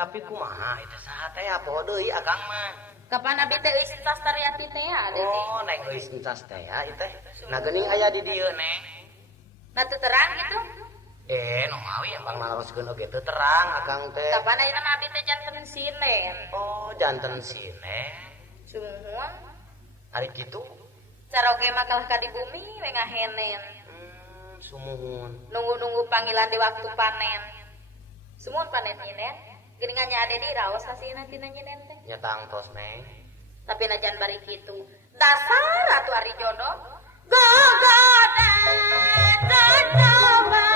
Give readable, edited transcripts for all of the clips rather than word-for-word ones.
Api kumaha itu saha teh apa deui akang mah. Kapan abi teh euy sintas tariati teh ada di. Oh, neng euy sintas teh teh. Nah geuning aya di dieu neng. Nah teu terang gitu. Nu mawi embang naloskeun oge teu terang akang teh. Kapan ayeuna abi teh janten sinen. Oh, janten sinen. Sumuhun. Ari kitu. Cara oge mah kalah ka di bumi we ngahenen. Sumuhun. Nunggu-nunggu panggilan di waktu panen. Sumuhun panen nyinen. Geuningan nya ade di raos hasina tina nyinen teh. Nya tangtos neng. Tapi najan bari kitu. Dasar atuh ari jodoh. Gogoda coba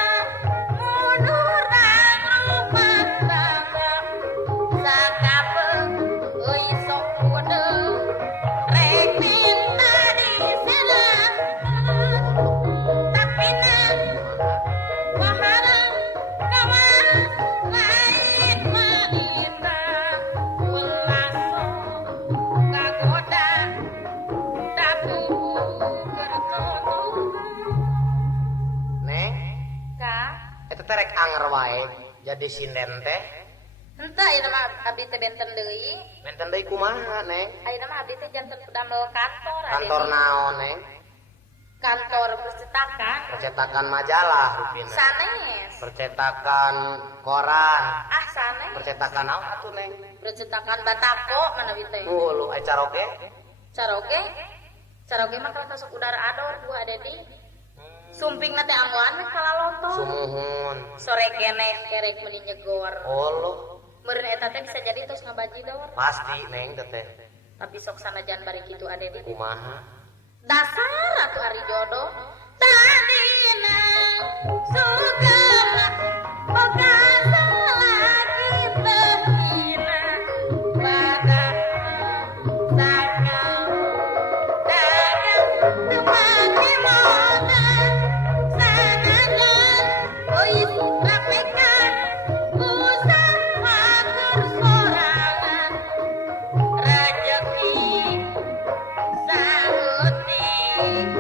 munurang rumah tangga. Sakapeung euy sok kudu rek minta diselang. Tapi na paharang kawan lain mainna welaso kagoda dapu berkotor. Neng, Ka eta teh rek anger wae jadi sinden teh. henteu ieu mah abdi teh benten deui. Benten deui kumaha neng? Ayeuna mah abdi teh janten damel kantor ade Kantor di. naon neng? Kantor percetakan. Percetakan majalah rupina. Sanes. Percetakan koran. Ah sanes. Percetakan naon atuh neng? Percetakan batako mana abdi teh. Lu caroke? Caroge. Caroge mah kalau masuk udara ador gua ada di. Sumping teh anggoan kalalonto. Sumuhun. Sore kene kerek meuni nyegor. Oh, Meureun eta teh bisa jadi tos ngabajidor. pasti neng teteh. Tapi sok sanajan bari kitu ade di. Kumaha? Dasar atuh ari jodoh. Tadina sugana boga salaki tehina badan sakau dagang temani moda sanadan ois ramekan usah wakur sorangan rejeki saeutik